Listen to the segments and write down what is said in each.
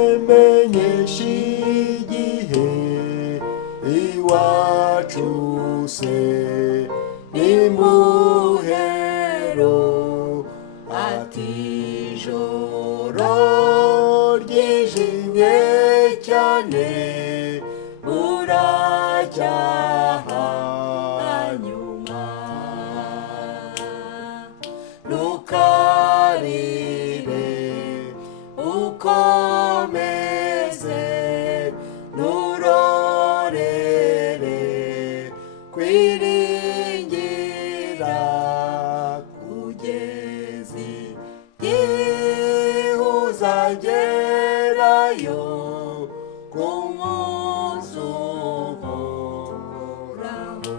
wemenyesha igihe iwacu se ni muhero ati ijoro ryijimye cyane buracyaha nyuma ntukarire ukomeze nturorere kwiringira kugeza igihe uzagerayo ku munsi uhoraho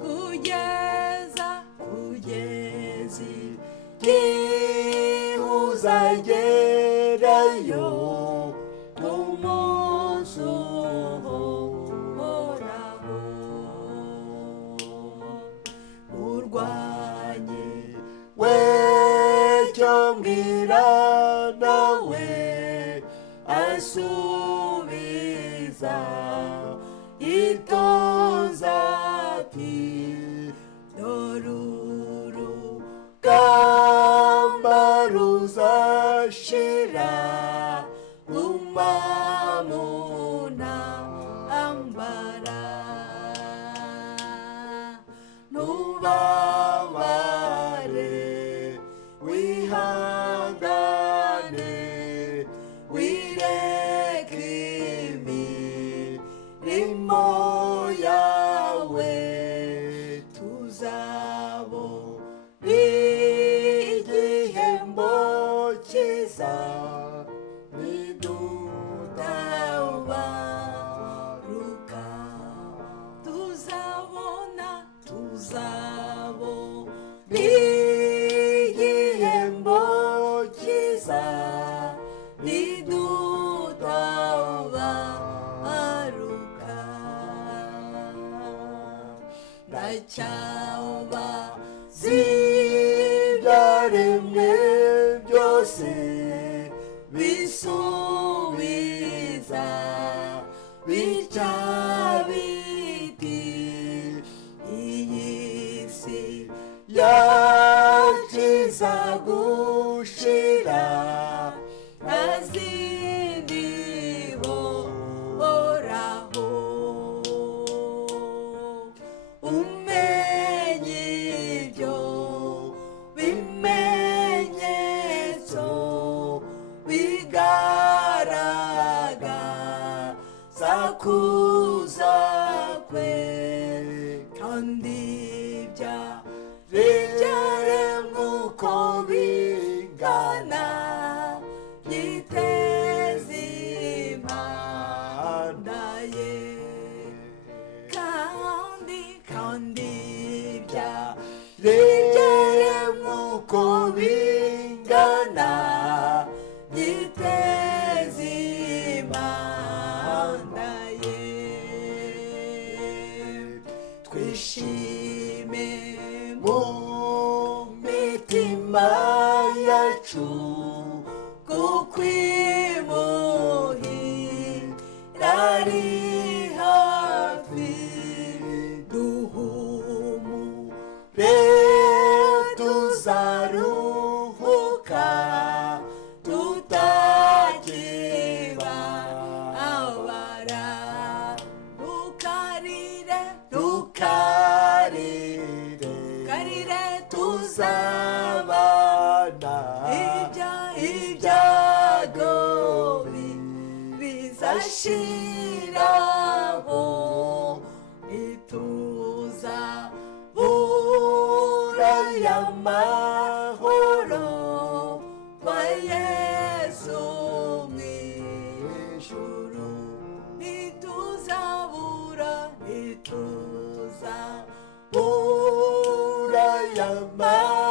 kugeza igihe uzagerayo ku munsi uhoraho urwanye we cyo mbwira nawe asubiza itoza ati doruru gamba ruzashira umamuna ambara nubabare wihangane wireke imirimo yawe tuzabona igihembo cyiza nidutabaruka tuzabona igihembo cyiza nidutabaruka ndacyaba zibyaremwe byose bisubiza bitya biti iyi si yakiza gushira azindi horaho umenye ibyo bimenyetso bigaragaza kuza kwe kandi byaremwe uko bingana byiteze impanda ye kandi byaremwe uko bingana byiteze impanda ye twishime mu mitima yacu kuko imuhira ari hafi duhumure tuzaruhuka tutakibabara ntukarire tuzabana ibyago bizashiraho ntituzabura y'amahoro kwa Yesu mw'ijuru ntituzabura y'amahoro